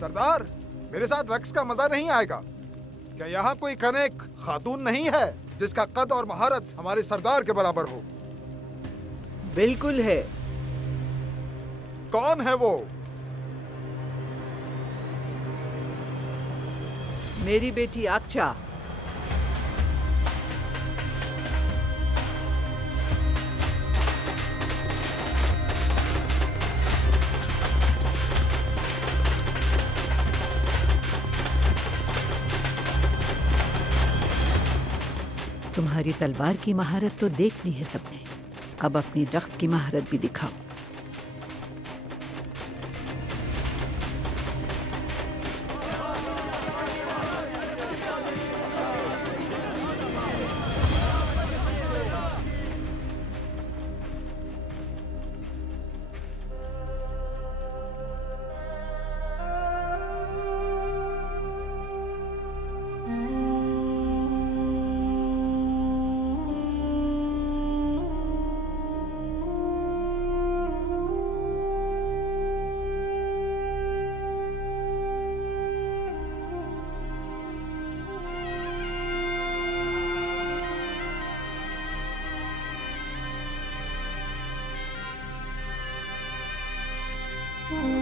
सरदार, मेरे साथ रक्स का मजा नहीं आएगा। क्या यहाँ कोई कनेक खातून नहीं है जिसका कद और महारत हमारे सरदार के बराबर हो? बिल्कुल है। कौन है वो? मेरी बेटी आक्चा। तुम्हारी तलवार की महारत तो देख ली है सबने, अब अपनी रक्स की महारत भी दिखाओ। Mm-hmm.